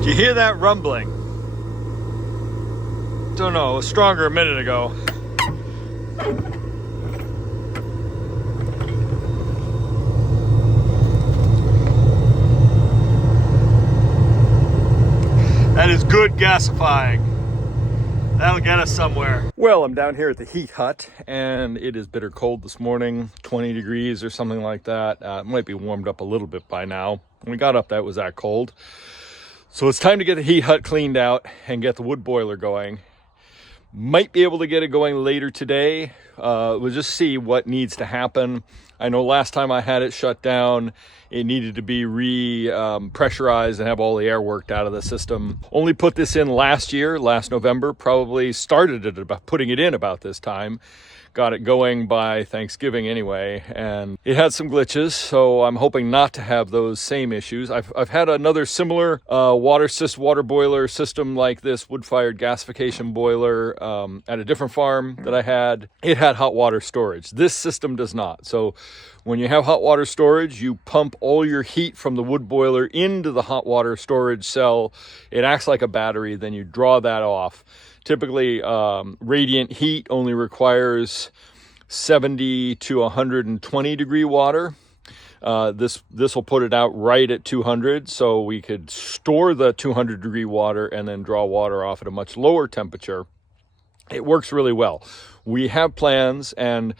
Did you hear that rumbling? Don't know, it was stronger a minute ago. That is good gasifying. That'll get us somewhere. Well, I'm down here at the heat hut, and it is bitter cold this morning, 20 degrees or something like that. It might be warmed up a little bit by now. When we got up, that was that cold. So it's time to get the heat hut cleaned out and get the wood boiler going. Might be able to get it going later today. We'll just see what needs to happen. I know last time I had it shut down, it needed to be pressurized and have all the air worked out of the system. Only put this in last November, probably started it about putting it in about this time. Got it going by Thanksgiving anyway, and it had some glitches, so I'm hoping not to have those same issues. I've had another similar water boiler system like this, wood-fired gasification boiler at a different farm that I had. It had hot water storage. This system does not. So when you have hot water storage, you pump all your heat from the wood boiler into the hot water storage cell. It acts like a battery, then you draw that off. Typically, radiant heat only requires 70 to 120 degree water. This will put it out right at 200, so we could store the 200 degree water and then draw water off at a much lower temperature. It works really well. We have plans and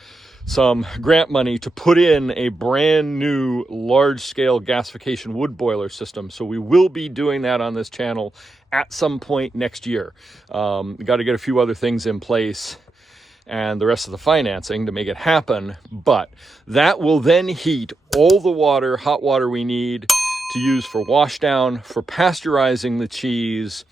some grant money to put in a brand new large-scale gasification wood boiler system. So we will be doing that on this channel at some point next year. We got to get a few other things in place and the rest of the financing to make it happen. But that will then heat all the water, hot water we need to use for washdown, for pasteurizing the cheese,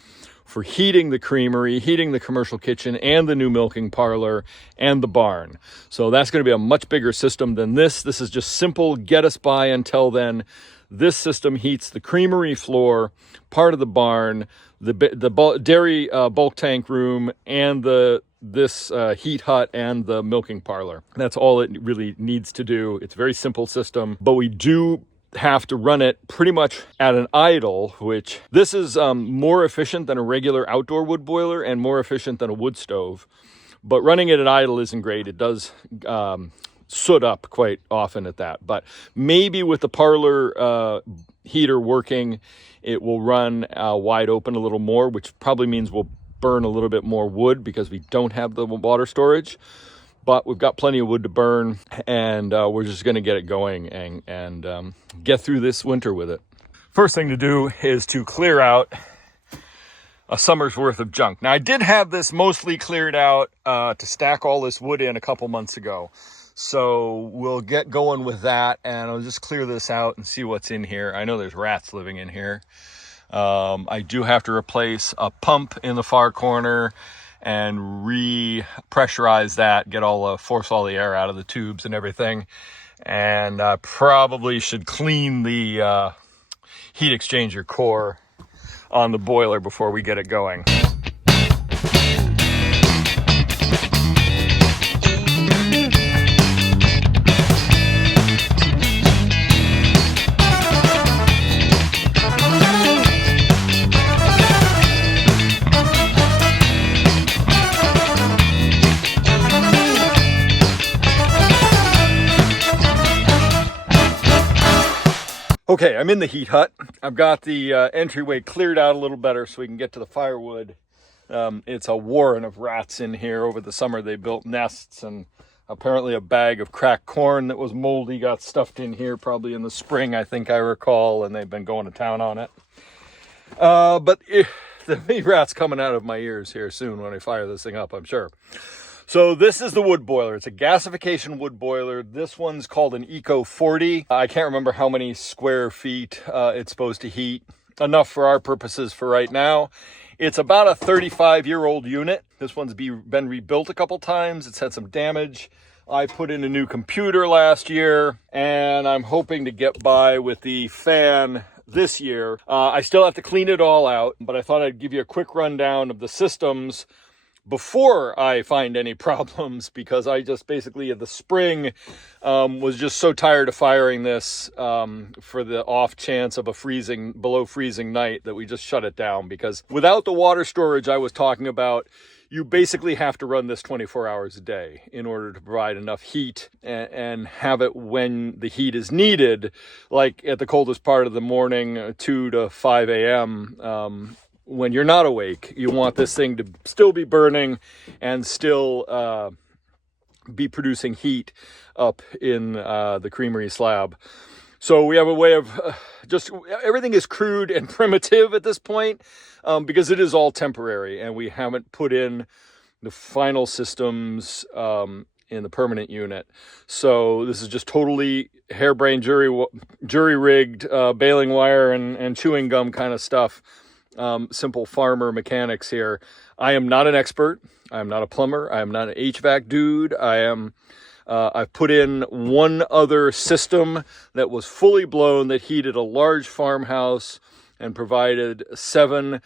for heating the creamery, heating the commercial kitchen, and the new milking parlor, and the barn. So that's going to be a much bigger system than this. This is just simple, get us by until then. This system heats the creamery floor, part of the barn, the dairy bulk tank room, and this heat hut and the milking parlor. That's all it really needs to do. It's a very simple system, but we do have to run it pretty much at an idle, which this is more efficient than a regular outdoor wood boiler and more efficient than a wood stove. But running it at idle isn't great. It does soot up quite often at that. But maybe with the parlor heater working, it will run wide open a little more, which probably means we'll burn a little bit more wood because we don't have the water storage. But we've got plenty of wood to burn, and we're just going to get it going and get through this winter with it. First thing to do is to clear out a summer's worth of junk. Now, I did have this mostly cleared out to stack all this wood in a couple months ago. So we'll get going with that, and I'll just clear this out and see what's in here. I know there's rats living in here. I do have to replace a pump in the far corner and re-pressurize that, force all the air out of the tubes and everything. And I probably should clean the heat exchanger core on the boiler before we get it going. Okay, I'm in the heat hut. I've got the entryway cleared out a little better so we can get to the firewood. It's a warren of rats in here. Over the summer they built nests, and apparently a bag of cracked corn that was moldy got stuffed in here probably in the spring, I think I recall, and they've been going to town on it. But there'll be rats coming out of my ears here soon when I fire this thing up, I'm sure. So this is the wood boiler. It's a gasification wood boiler. This one's called an Eco 40. I can't remember how many square feet it's supposed to heat. Enough for our purposes for right now. It's about a 35-year-old unit. This one's been rebuilt a couple times. It's had some damage. I put in a new computer last year, and I'm hoping to get by with the fan this year. I still have to clean it all out, but I thought I'd give you a quick rundown of the systems before I find any problems, because I just basically in the spring was just so tired of firing this for the off chance of a below freezing night that we just shut it down. Because without the water storage I was talking about, you basically have to run this 24 hours a day in order to provide enough heat and have it when the heat is needed, like at the coldest part of the morning, 2 to 5 a.m. When you're not awake. You want this thing to still be burning and still be producing heat up in the creamery slab. So we have a way of just everything is crude and primitive at this point because it is all temporary, and we haven't put in the final systems in the permanent unit. So this is just totally harebrained, jury-rigged baling wire and chewing gum kind of stuff. Simple farmer mechanics here. I am not an expert. I am not a plumber. I am not an HVAC dude. I've put in one other system that was fully blown that heated a large farmhouse and provided 7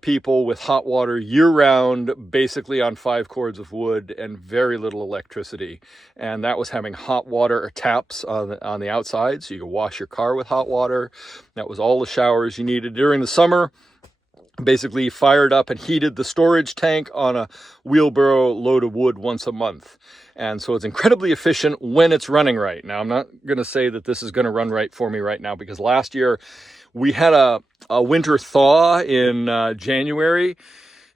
people with hot water year-round, basically on 5 cords of wood and very little electricity. And that was having hot water taps on the outside, so you could wash your car with hot water. That was all the showers you needed during the summer. Basically fired up and heated the storage tank on a wheelbarrow load of wood once a month. And so it's incredibly efficient when it's running right. Now, I'm not going to say that this is going to run right for me right now, because last year we had a winter thaw in January,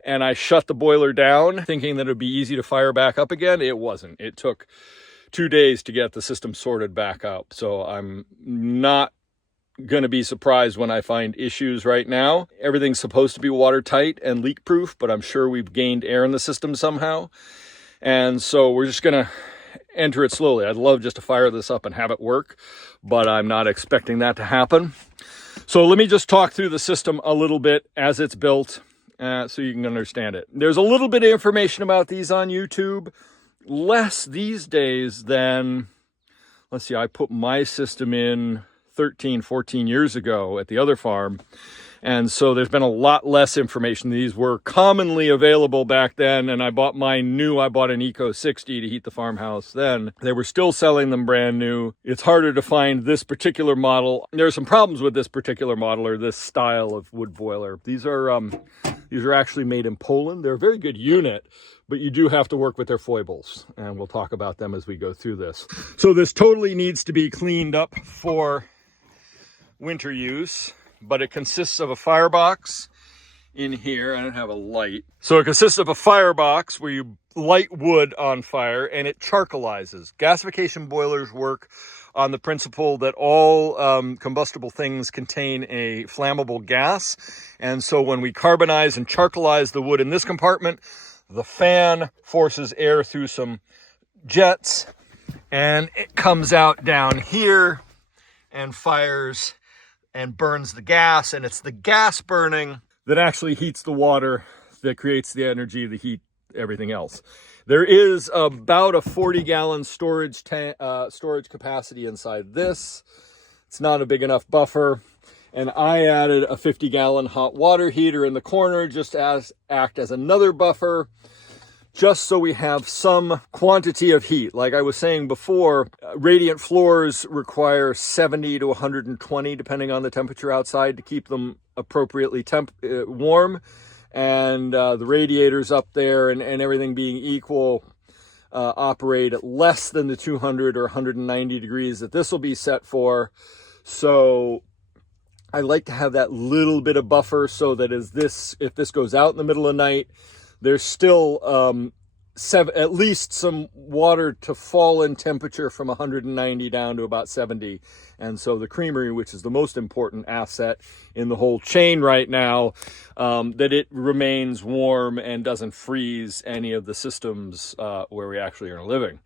and I shut the boiler down thinking that it would be easy to fire back up again. It wasn't. It took 2 days to get the system sorted back up. So I'm not going to be surprised when I find issues right now. Everything's supposed to be watertight and leak proof, but I'm sure we've gained air in the system somehow. And so we're just going to enter it slowly. I'd love just to fire this up and have it work, but I'm not expecting that to happen. So let me just talk through the system a little bit as it's built so you can understand it. There's a little bit of information about these on YouTube, less these days than, let's see, I put my system in 13, 14 years ago at the other farm. And so there's been a lot less information. These were commonly available back then, and I bought mine new. I bought an Eco 60 to heat the farmhouse then. They were still selling them brand new. It's harder to find this particular model. There are some problems with this particular model, or this style of wood boiler. These are actually made in Poland. They're a very good unit, but you do have to work with their foibles, and we'll talk about them as we go through this. So this totally needs to be cleaned up for winter use, but it consists of a firebox in here. I don't have a light. So it consists of a firebox where you light wood on fire and it charcoalizes. Gasification boilers work on the principle that all combustible things contain a flammable gas. And so when we carbonize and charcoalize the wood in this compartment, the fan forces air through some jets and it comes out down here and fires and burns the gas, and it's the gas burning that actually heats the water, that creates the energy, the heat, everything else. There is about a 40-gallon storage capacity inside this. It's not a big enough buffer, and I added a 50-gallon hot water heater in the corner just as act as another buffer, just so we have some quantity of heat. Like I was saying before, radiant floors require 70 to 120, depending on the temperature outside, to keep them appropriately warm. And the radiators up there and everything being equal operate at less than the 200 or 190 degrees that this will be set for. So I like to have that little bit of buffer so that if this goes out in the middle of the night, there's still at least some water to fall in temperature from 190 down to about 70. And so the creamery, which is the most important asset in the whole chain right now, that it remains warm and doesn't freeze any of the systems where we actually are living.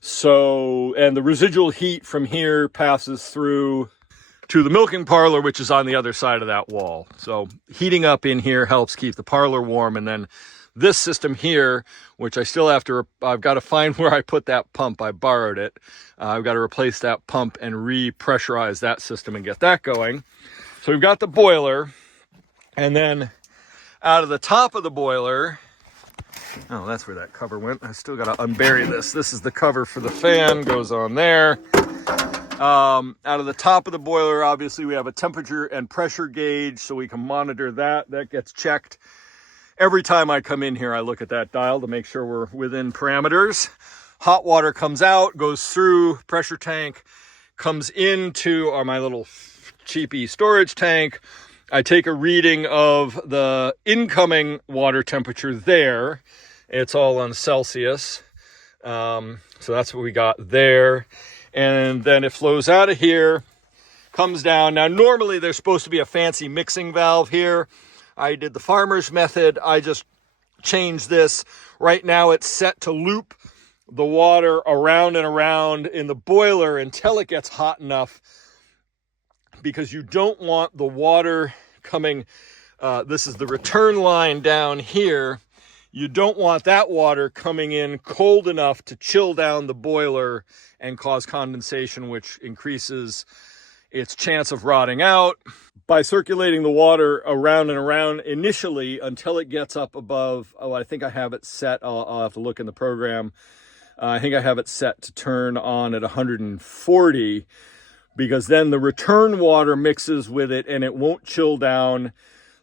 So, and the residual heat from here passes through to the milking parlor, which is on the other side of that wall. So heating up in here helps keep the parlor warm. And then this system here, which I still have to, I've got to find where I put that pump. I borrowed it. I've got to replace that pump and repressurize that system and get that going. So we've got the boiler, and then out of the top of the boiler, Oh, that's where that cover went. I still got to unbury this. This is the cover for the fan, goes on there. Out of the top of the boiler, obviously, we have a temperature and pressure gauge, so we can monitor that. That gets checked. Every time I come in here, I look at that dial to make sure we're within parameters. Hot water comes out, goes through pressure tank, comes into my little cheapy storage tank. I take a reading of the incoming water temperature there. It's all on Celsius. So that's what we got there. And then it flows out of here, comes down. Now, normally there's supposed to be a fancy mixing valve here. I did the farmer's method. I just changed this. Right now it's set to loop the water around and around in the boiler until it gets hot enough, because you don't want the water coming, this is the return line down here. You don't want that water coming in cold enough to chill down the boiler and cause condensation, which increases its chance of rotting out. By circulating the water around and around initially until it gets up above, I think I have it set, I'll have to look in the program. I think I have it set to turn on at 140, because then the return water mixes with it and it won't chill down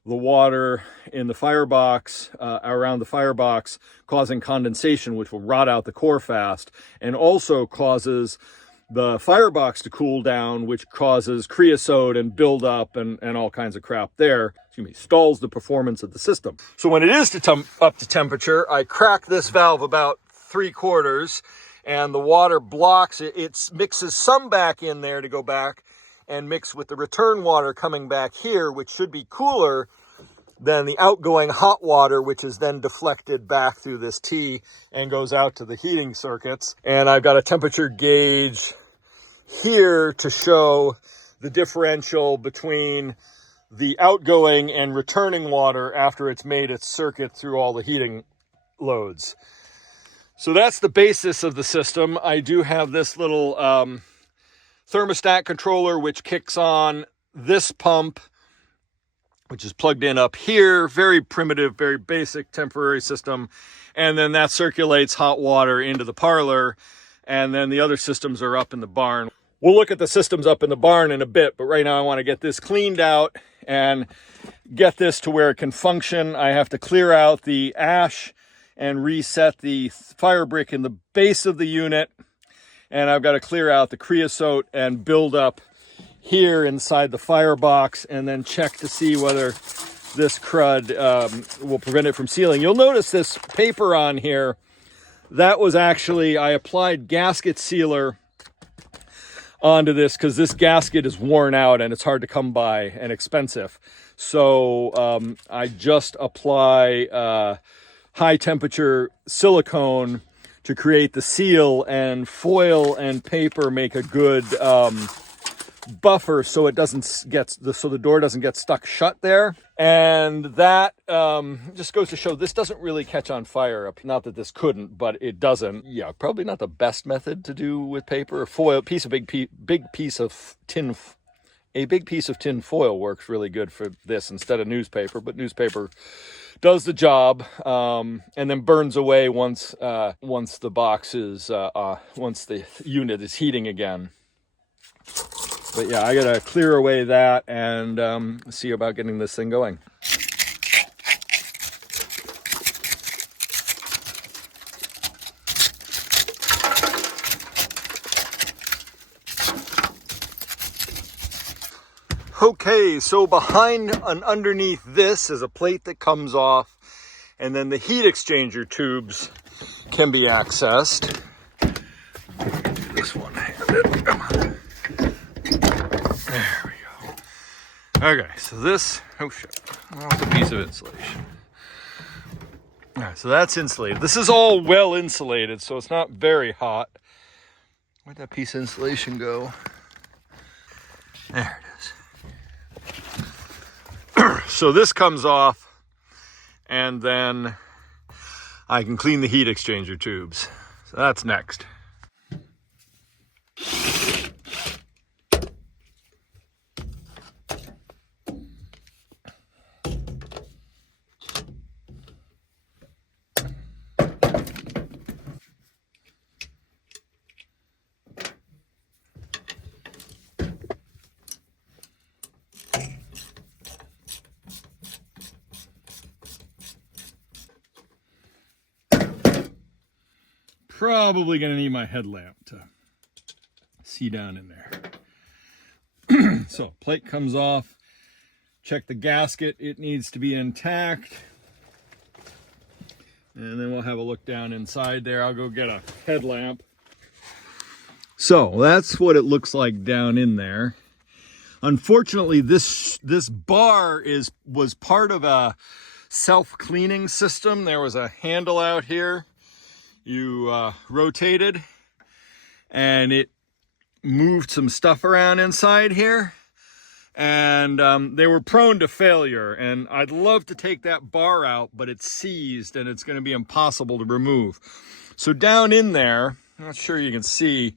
the water in the firebox, around the firebox, causing condensation, which will rot out the core fast, and also causes the firebox to cool down, which causes creosote and buildup and all kinds of crap there. Excuse me, stalls the performance of the system. So when it is up to temperature, I crack this valve about 3/4, and the water blocks it. It mixes some back in there to go back and mix with the return water coming back here, which should be cooler than the outgoing hot water, which is then deflected back through this T and goes out to the heating circuits. And I've got a temperature gauge here to show the differential between the outgoing and returning water after it's made its circuit through all the heating loads. So that's the basis of the system. I do have this little thermostat controller, which kicks on this pump, which is plugged in up here. Very primitive, very basic temporary system. And then that circulates hot water into the parlor. And then the other systems are up in the barn. We'll look at the systems up in the barn in a bit, but right now I want to get this cleaned out and get this to where it can function. I have to clear out the ash and reset the fire brick in the base of the unit. And I've got to clear out the creosote and build up here inside the firebox, and then check to see whether this crud will prevent it from sealing. You'll notice this paper on here. That was actually, I applied gasket sealer onto this because this gasket is worn out and it's hard to come by and expensive. So I just apply high temperature silicone to create the seal, and foil and paper make a good buffer so it doesn't get, so the door doesn't get stuck shut there. And that just goes to show this doesn't really catch on fire. Not that this couldn't, but it doesn't. Yeah, probably not the best method to do with paper. Foil, big piece of tin. A big piece of tin foil works really good for this instead of newspaper, but newspaper does the job, and then burns away once the box is once the unit is heating again. But yeah, I gotta clear away that and see about getting this thing going. Okay, so behind and underneath this is a plate that comes off, and then the heat exchanger tubes can be accessed. This one-handed, come on. There we go. Okay, so this, oh shit, that's a piece of insulation. All right, so that's insulated. This is all well insulated, so it's not very hot. Where'd that piece of insulation go? There it is. So this comes off, and then I can clean the heat exchanger tubes. So that's next. probably going to need my headlamp to see down in there. So plate comes off. Check the gasket. It needs to be intact. And then we'll have a look down inside there. I'll go get a headlamp. So that's what it looks like down in there. Unfortunately, this bar was part of a self-cleaning system. There was a handle out here. You rotated and it moved some stuff around inside here. And they were prone to failure, and I'd love to take that bar out, but it's seized and it's going to be impossible to remove. So down in there, I'm not sure you can see,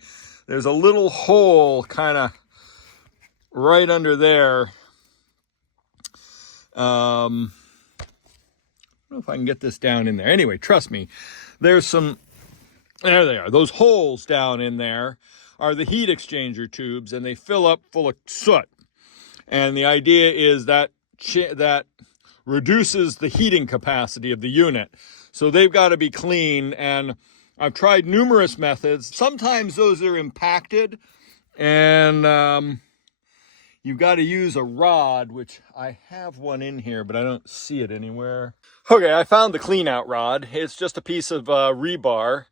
there's a little hole kind of right under there. I don't know if I can get this down in there. Anyway, trust me, there's some, there they are. Those holes down in there are the heat exchanger tubes, and they fill up full of soot. And the idea is that that reduces the heating capacity of the unit. So they've got to be clean. And I've tried numerous methods. Sometimes those are impacted. And you've got to use a rod, which I have one in here, but I don't see it anywhere. Okay, I found the clean out rod. It's just a piece of rebar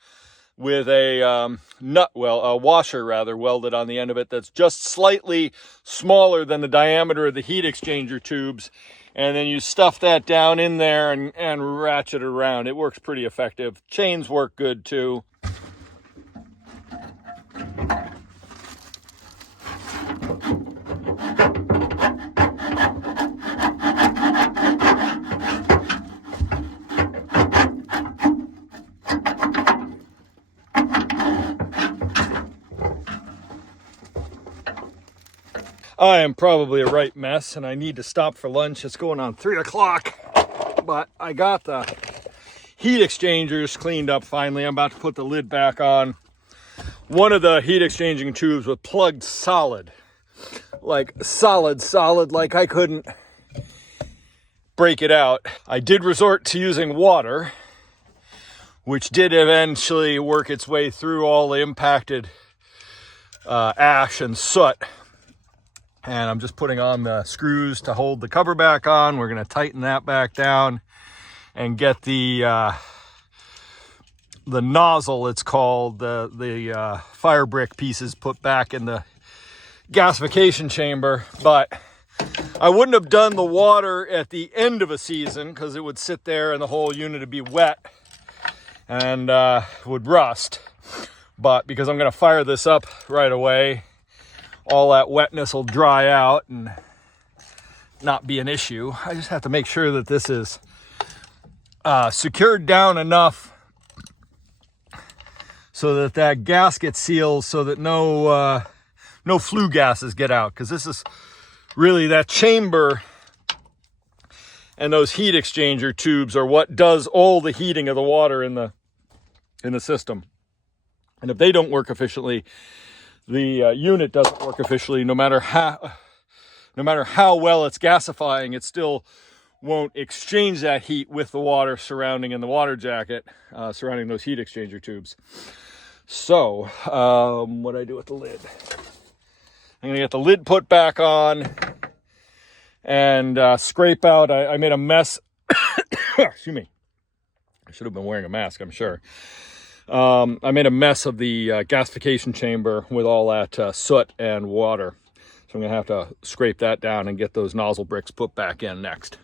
with a a washer rather, welded on the end of it that's just slightly smaller than the diameter of the heat exchanger tubes. And then you stuff that down in there and ratchet it around. It works pretty effective. Chains work good too. I am probably a right mess and I need to stop for lunch. It's going on 3 o'clock, but I got the heat exchangers cleaned up finally. I'm about to put the lid back on. One of the heat exchanging tubes was plugged solid, like solid, like I couldn't break it out. I did resort to using water, which did eventually work its way through all the impacted ash and soot. And I'm just putting on the screws to hold the cover back on. We're going to tighten that back down and get the nozzle, it's called, the fire brick pieces put back in the gasification chamber. But I wouldn't have done the water at the end of a season because it would sit there and the whole unit would be wet and would rust. But because I'm going to fire this up right away, all that wetness will dry out and not be an issue. I just have to make sure that this is secured down enough so that gasket seals so that no flue gases get out. Because this is really, that chamber and those heat exchanger tubes are what does all the heating of the water in the system. And if they don't work efficiently, the unit doesn't work efficiently. No matter how well it's gasifying, it still won't exchange that heat with the water surrounding in the water jacket, surrounding those heat exchanger tubes. So, what do I do with the lid? I'm gonna get the lid put back on and scrape out. I made a mess. Excuse me. I should have been wearing a mask, I'm sure. I made a mess of the gasification chamber with all that soot and water. So I'm going to have to scrape that down and get those nozzle bricks put back in next.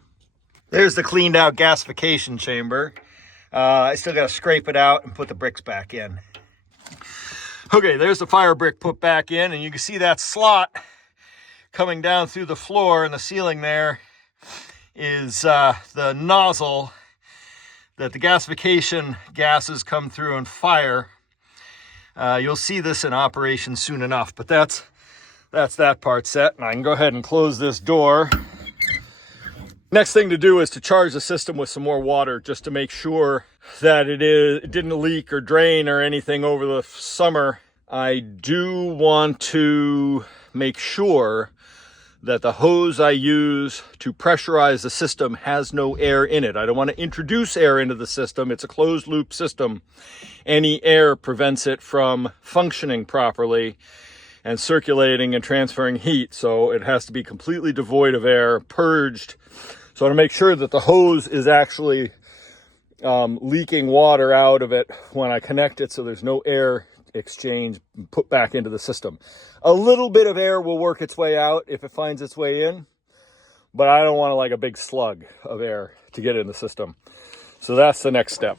There's the cleaned out gasification chamber. I still got to scrape it out and put the bricks back in. Okay, there's the fire brick put back in, and you can see that slot coming down through the floor and the ceiling there is the nozzle that the gasification gases come through and fire. You'll see this in operation soon enough, but that's that part set. And I can go ahead and close this door. Next thing to do is to charge the system with some more water just to make sure that it didn't leak or drain or anything over the summer. I do want to make sure that the hose I use to pressurize the system has no air in it. I don't want to introduce air into the system. It's a closed loop system. Any air prevents it from functioning properly and circulating and transferring heat. So it has to be completely devoid of air, purged. So to make sure that the hose is actually leaking water out of it when I connect it, so there's no air exchange put back into the system. A little bit of air will work its way out if it finds its way in, but I don't want like a big slug of air to get in the system. So that's the next step.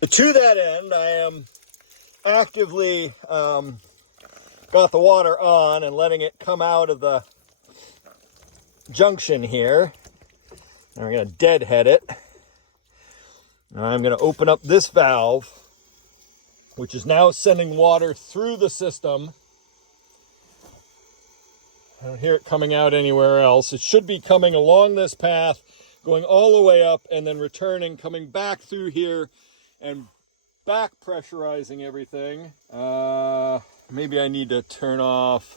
To that end, I am actively got the water on and letting it come out of the junction here. And we're going to deadhead it. And I'm going to open up this valve, which is now sending water through the system. I don't hear it coming out anywhere else. It should be coming along this path, going all the way up, and then returning, coming back through here, and back pressurizing everything. Maybe I need to turn off.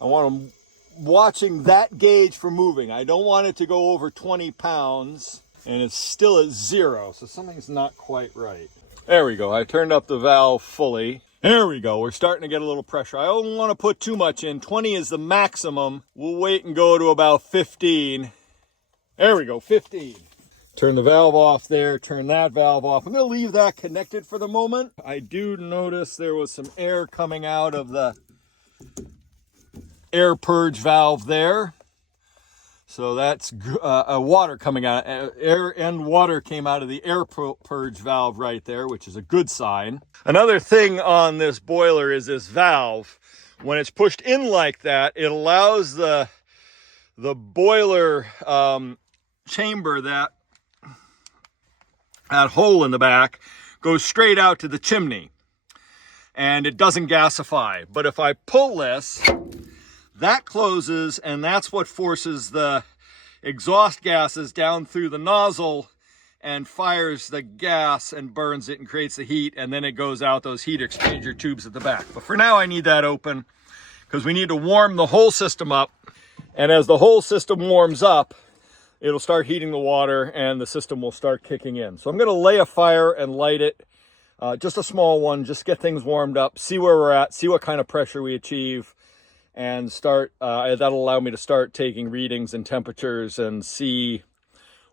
I want watching that gauge for moving. I don't want it to go over 20 pounds, and it's still at 0, so something's not quite right. There we go. I turned up the valve fully. There we go. We're starting to get a little pressure. I don't want to put too much in. 20 is the maximum. We'll wait and go to about 15. There we go, 15. Turn the valve off there, turn that valve off. I'm going to leave that connected for the moment. I do notice there was some air coming out of the air purge valve there. So that's water coming out. Air and water came out of the air purge valve right there, which is a good sign. Another thing on this boiler is this valve. When it's pushed in like that, it allows the boiler chamber, that hole in the back, goes straight out to the chimney. And it doesn't gasify. But if I pull this, that closes, and that's what forces the exhaust gases down through the nozzle and fires the gas and burns it and creates the heat, and then it goes out those heat exchanger tubes at the back. But for now, I need that open because we need to warm the whole system up. And as the whole system warms up, it'll start heating the water and the system will start kicking in. So I'm going to lay a fire and light it, just a small one, just get things warmed up, see where we're at, see what kind of pressure we achieve, and start, that'll allow me to start taking readings and temperatures and see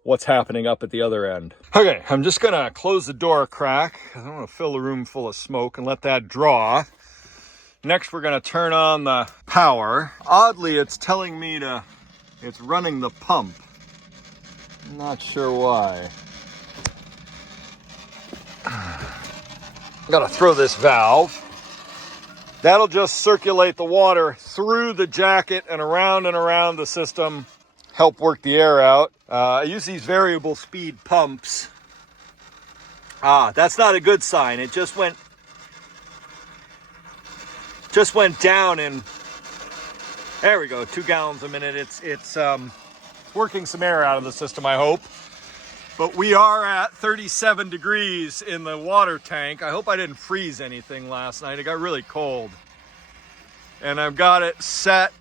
what's happening up at the other end. Okay, I'm just gonna close the door a crack. I don't want to fill the room full of smoke and let that draw. Next, we're gonna turn on the power. Oddly, it's telling me it's running the pump. I'm not sure why. Gotta throw this valve. That'll just circulate the water through the jacket and around the system, help work the air out. I use these variable speed pumps. That's not a good sign. It just went down, and there we go, 2 gallons a minute. It's working some air out of the system, I hope. But we are at 37 degrees in the water tank. I hope I didn't freeze anything last night. It got really cold. And I've got it set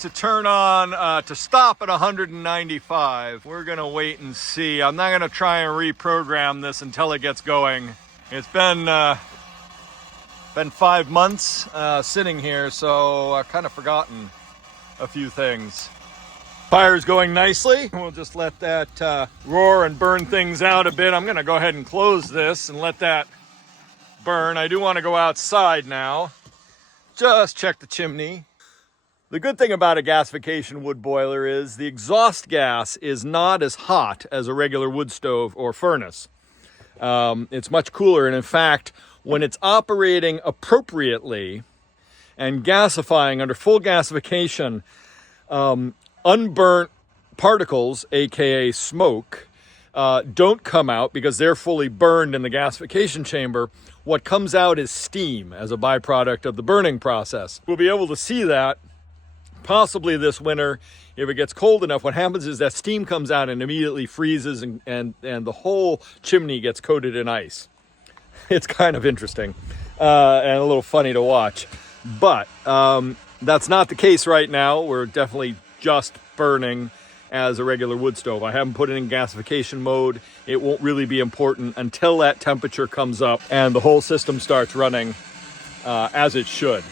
to turn on, to stop at 195. We're gonna wait and see. I'm not gonna try and reprogram this until it gets going. It's been 5 months sitting here, so I've kind of forgotten a few things. Fire's going nicely. We'll just let that roar and burn things out a bit. I'm gonna go ahead and close this and let that burn. I do want to go outside now. Just check the chimney. The good thing about a gasification wood boiler is the exhaust gas is not as hot as a regular wood stove or furnace. It's much cooler, and in fact, when it's operating appropriately and gasifying under full gasification, unburnt particles, aka smoke, don't come out because they're fully burned in the gasification chamber. What comes out is steam as a byproduct of the burning process. We'll be able to see that possibly this winter. If it gets cold enough, what happens is that steam comes out and immediately freezes, and the whole chimney gets coated in ice. It's kind of interesting. and a little funny to watch. But that's not the case right now. We're definitely just burning as a regular wood stove. I haven't put it in gasification mode. It won't really be important until that temperature comes up and the whole system starts running as it should.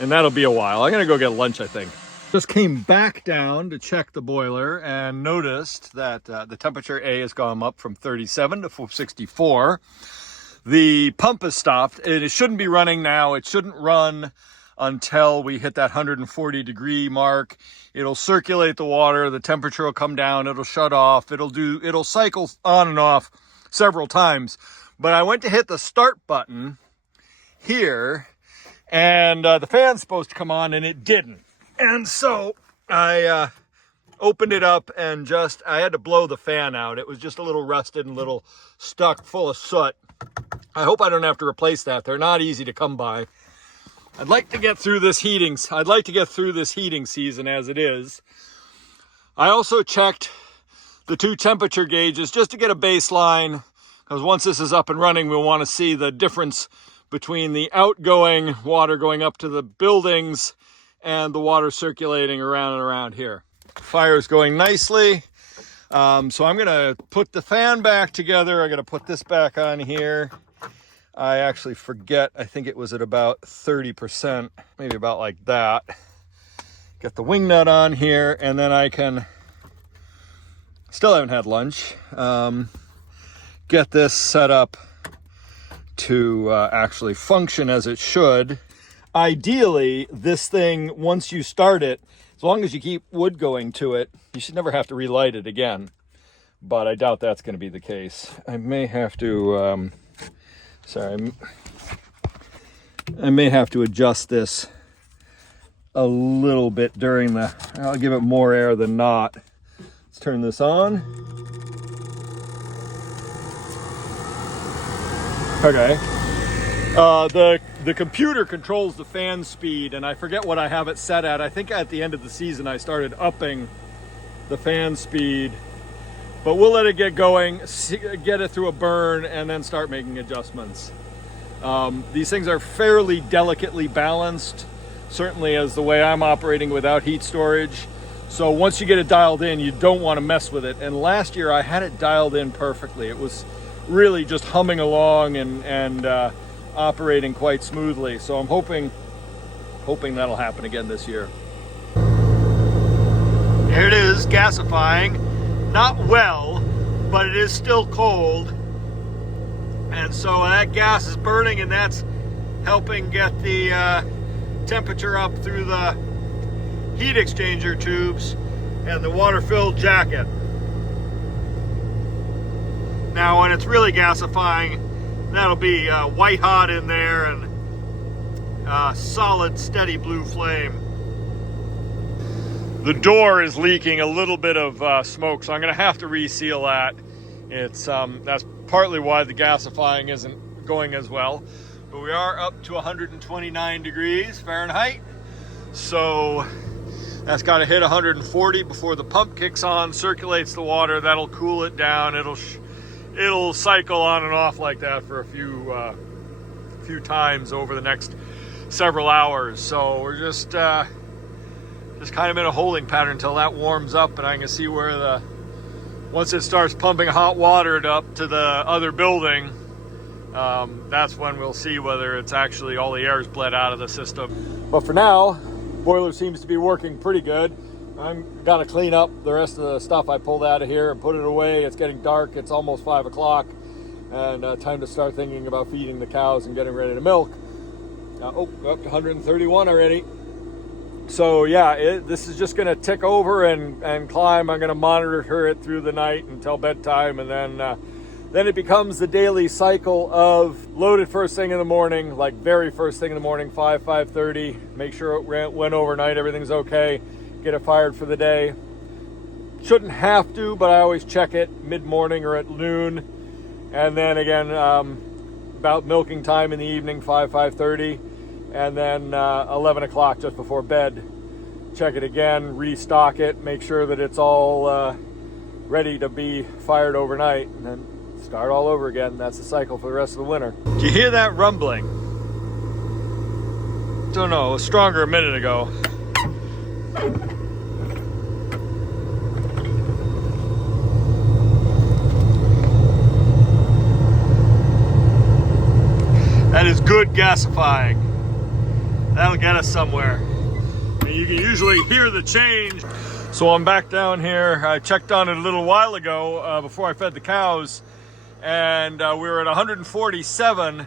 And that'll be a while. I'm gonna go get lunch, I think. Just came back down to check the boiler and noticed that the temperature A has gone up from 37 to 64. The pump has stopped. It shouldn't be running now. It shouldn't run until we hit that 140 mark. It'll circulate the water, the temperature will come down, it'll shut off, it'll cycle on and off several times. But I went to hit the start button here, and the fan's supposed to come on, and it didn't. And so I opened it up and I had to blow the fan out. It was just a little rusted and a little stuck full of soot. I hope I don't have to replace that. They're not easy to come by. I'd like to get through this heating season as it is. I also checked the two temperature gauges just to get a baseline, because once this is up and running, we'll want to see the difference between the outgoing water going up to the buildings and the water circulating around and around here. Fire's going nicely. So I'm gonna put the fan back together. I gotta put this back on here. I actually forget, I think it was at about 30%, maybe about like that. Get the wing nut on here, and then I can, still haven't had lunch, get this set up to actually function as it should. Ideally, this thing, once you start it, as long as you keep wood going to it, you should never have to relight it again. But I doubt that's going to be the case. I may have to, I may have to adjust this a little bit during I'll give it more air than not. Let's turn this on. Okay. The computer controls the fan speed, and I forget what I have it set at. I think at the end of the season I started upping the fan speed, but we'll let it get going, get it through a burn, and then start making adjustments. These things are fairly delicately balanced, certainly as the way I'm operating without heat storage. So once you get it dialed in, you don't want to mess with it. And last year I had it dialed in perfectly. It was really just humming along and operating quite smoothly. So I'm hoping that'll happen again this year. Here it is, gasifying. Not well, but it is still cold. And so that gas is burning, and that's helping get the temperature up through the heat exchanger tubes and the water-filled jacket. Now when it's really gasifying, that'll be white hot in there and solid, steady blue flame. The door is leaking a little bit of smoke, so I'm going to have to reseal that. It's that's partly why the gasifying isn't going as well. But we are up to 129 degrees Fahrenheit, so that's got to hit 140 before the pump kicks on, circulates the water. That'll cool it down. It'll cycle on and off like that for a few times over the next several hours. So we're just kind of in a holding pattern until that warms up, and I can see where once it starts pumping hot water up to the other building, that's when we'll see whether it's actually all the air's bled out of the system. But for now, boiler seems to be working pretty good. I'm gonna clean up the rest of the stuff I pulled out of here and put it away. It's getting dark. It's almost 5 o'clock, and time to start thinking about feeding the cows and getting ready to milk. Up to 131 already. So yeah, this is just gonna tick over and climb. I'm gonna monitor it through the night until bedtime, and then it becomes the daily cycle of loaded first thing in the morning, like very first thing in the morning, 5:30. Make sure it went overnight, everything's okay. Get it fired for the day. Shouldn't have to, but I always check it mid-morning or at noon. And then again, about milking time in the evening, 5:30. And then 11 o'clock just before bed, check it again, restock it, make sure that it's all ready to be fired overnight, and then start all over again. That's the cycle for the rest of the winter. Do you hear that rumbling? don't know, it was stronger a minute ago. That is good gasifying. That'll get us somewhere. And you can usually hear the change. So I'm back down here. I checked on it a little while ago before I fed the cows, and we were at 147,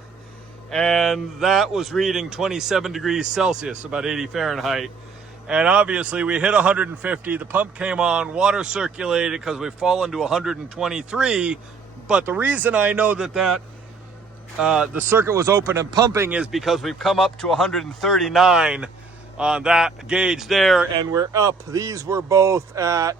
and that was reading 27 degrees Celsius, about 80 Fahrenheit. And obviously we hit 150, the pump came on, water circulated because we've fallen to 123. But the reason I know that the circuit was open and pumping is because we've come up to 139 on that gauge there, and we're up. These were both at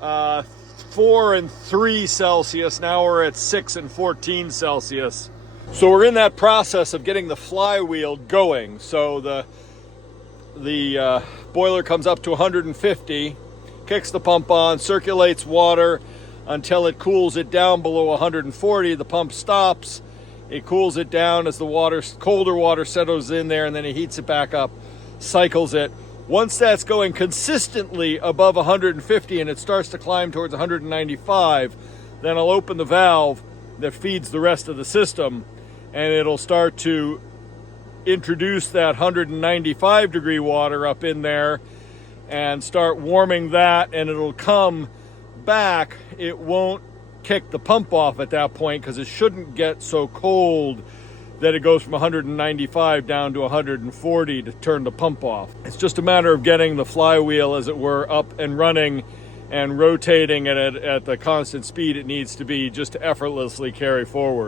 4 and 3 Celsius. Now we're at 6 and 14 Celsius. So we're in that process of getting the flywheel going. So the boiler comes up to 150, kicks the pump on, circulates water until it cools it down below 140. The pump stops. It cools it down as the colder water settles in there, and then it heats it back up, cycles it. Once that's going consistently above 150 and it starts to climb towards 195, then I'll open the valve that feeds the rest of the system, and it'll start to introduce that 195 degree water up in there and start warming that, and it'll come back. It won't kick the pump off at that point because it shouldn't get so cold that it goes from 195 down to 140 to turn the pump off. It's just a matter of getting the flywheel, as it were, up and running and rotating it at the constant speed it needs to be just to effortlessly carry forward.